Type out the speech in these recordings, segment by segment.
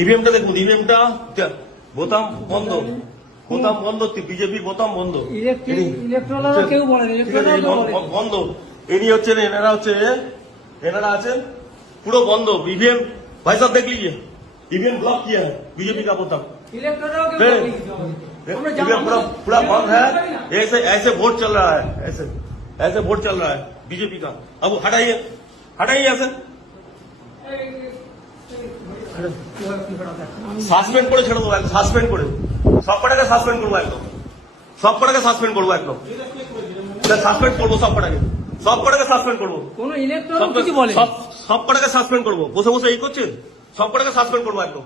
ইভিএমটা দেখুন, ইভিএমটা বোতাম বন্ধ, বোতাম বন্ধ, বিজেপি বোতাম বন্ধ, কেউ বলে বন্ধ। ইনি হচ্ছেন, এনারা আছেন পুরো বন্ধ। ईवीएम भाई साहब देख लीजिए, ईवीएम ब्लॉक किया है बीजेपी का बोतम, पूरा बंद है। ऐसे ऐसे वोट चल रहा है, ऐसे वोट चल रहा है बीजेपी का। अब हटाइए, हटाइए ऐसे সাসপেন্ড করে ছেড়ে দেবো, সাসপেন্ড করে সব কটাকে সাসপেন্ড করবো, একদম সব কটাকে সাসপেন্ড করবো, একদম সাসপেন্ড করবো, সব কটাকে সাসপেন্ড করবো, কোনো ইলেকট্রন কিছু বলে সব কটাকে সাসপেন্ড করবো। বসে বসে এই করছেন, সব কটাকে সাসপেন্ড করবো, একদম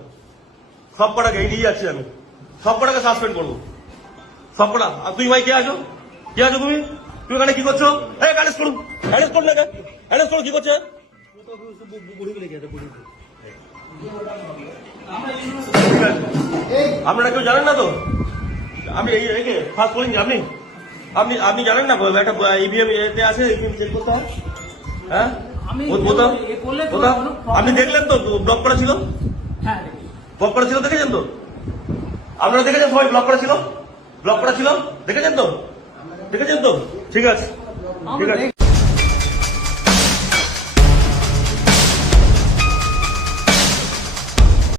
সব কটাকে। এই নিয়ে যাচ্ছি আমি, সব কটাকে সাসপেন্ড করবো, সব কটা। আর তুই ভাই কে আছো, কে আছো তুমি? তুমি এখানে কি করছো? এই অ্যারেস্ট করুন, অ্যারেস্ট করুন, অ্যারেস্ট করুন। কি করছে? আপনারা কেউ জানেন না তো? আমি ফার্স্ট বলিনি, আপনি জানেন না একটা ইভিএম এতে আছে, ইভিএম চেক করতে হয়। হ্যাঁ, আপনি দেখলেন তো ব্লক করা ছিল, ব্লক করা ছিল, দেখেছেন তো? আপনারা দেখেছেন সবাই? ব্লক করা ছিল, ব্লক করা ছিল, দেখেছেন তো? দেখেছেন তো? ঠিক আছে, ঠিক আছে।